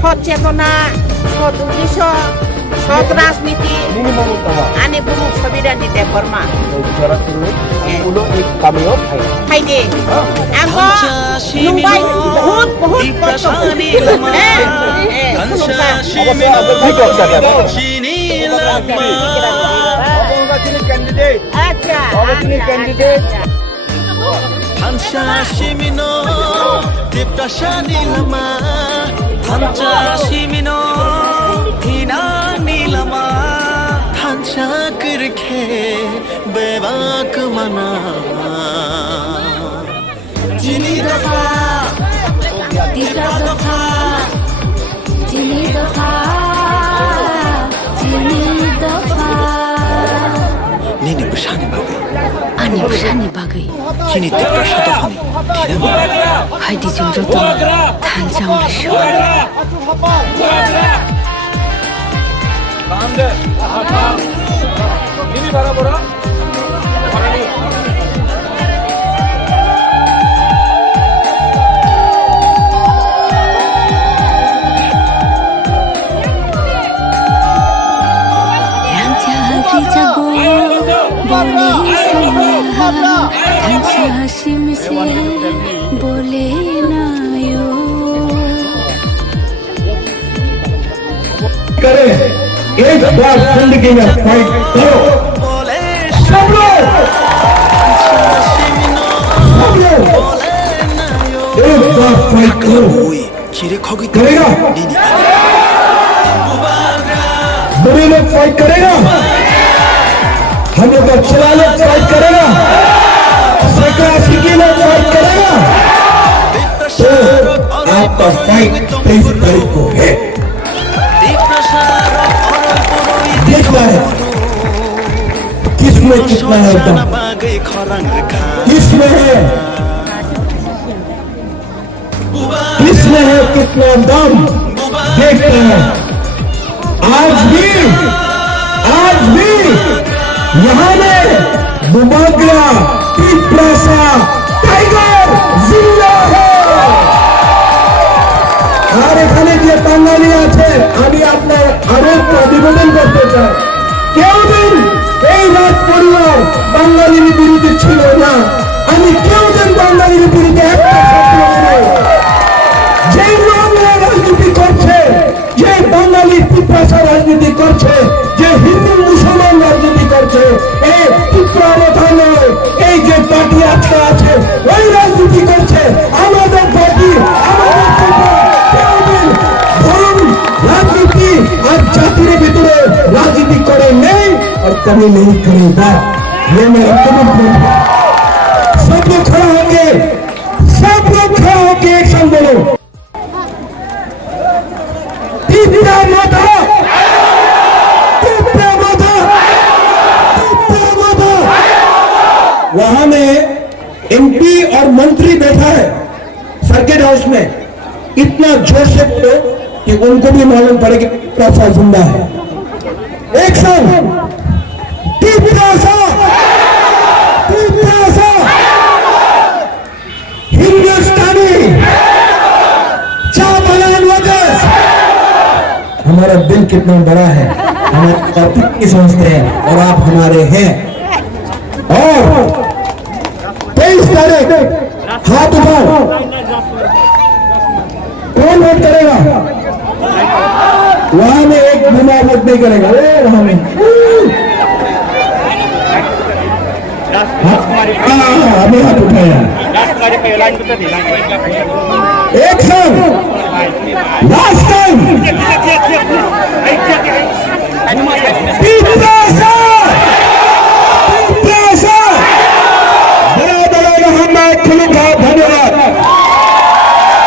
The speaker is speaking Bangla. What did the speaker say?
সচেতনা, সৎ উদ্দেশ্য, সৎ রাজনীতি আনে প্রমুখ সংবিধানিতে বর্মা ফাইদে এখন লুম্বাই বহুত বহুত কষ্ট Hansa Shimino, Deprashani Lama, Hansa Shimino, Hina Nilama, Hansa Kirke, Bevak Mana, Jini Dafa, Dita Dafa, Jini Dafa, Jini Dafa. Nini Prashani Bagai, Ani Prashani Bagai. Kini Deprashata Fani, Haidi Junjoto, Tanjang Risho. Ini bara-bara. बोले ना यो करे एक बार जिंदगी में फाइट करो सब लोग एक बार फाइट करो करेगा बुरे लोग फाइट करेगा हम लोग चला लोग फाइट करेगा सरकार लोग फाइट करेगा तो आपका फाइट 23 तारीख को है देखना है किसमें कितना है किसमें है किसमें में है कितना दम देखते हैं। आज भी यहाँ में बुमाग्रा टीप्रासा टाइगर जिंदा है। আর এখানে যে বাঙালি আছে আমি আপনার আরো প্রতিবেদন করতে চাই, কেউদিন এই রাজ পরিবার বাঙালির বিরুদ্ধে ছিল না। আমি কেউদিন বাঙালির বিরুদ্ধে একটা শব্দ বলিনি। যে বাংলা রাজনীতি করছে, যে বাঙালি পিপাসা রাজনীতি করছে, যে হিন্দু মুসলমান রাজনীতি করছে, এই চিত্রাবতা নয়, এই যে পার্টি আজকে আছে ওই রাজনীতি করছে। আমাদের পার্টি राजनीति और जातिर ভিতরে राजनीति करे नहीं और कभी नहीं करेगा। ये मेरा कमिटमेंट है। सब लोग खड़ा होके एक संग बोलो, तीव्र माता, तीव्र माता, तीव्र माता। वहां में एमपी और मंत्री बैठा है सर्किट हाउस में, इतना जोर से बोलो कि उनको भी मालूम पड़े कि प्यासा जिंदा है। एक संग हिंदुस्तानी चावलान वगैरह। हमारा दिल कितना बड़ा है, हम आप की समझते हैं और आप हमारे हैं। और 23 तारीख हाथ उठाओ, कौन वोट करेगा? वहां में एक बिना वोट नहीं करेगा। वहां में अभी हाथ उठाया। एक संग लास्ट टाइम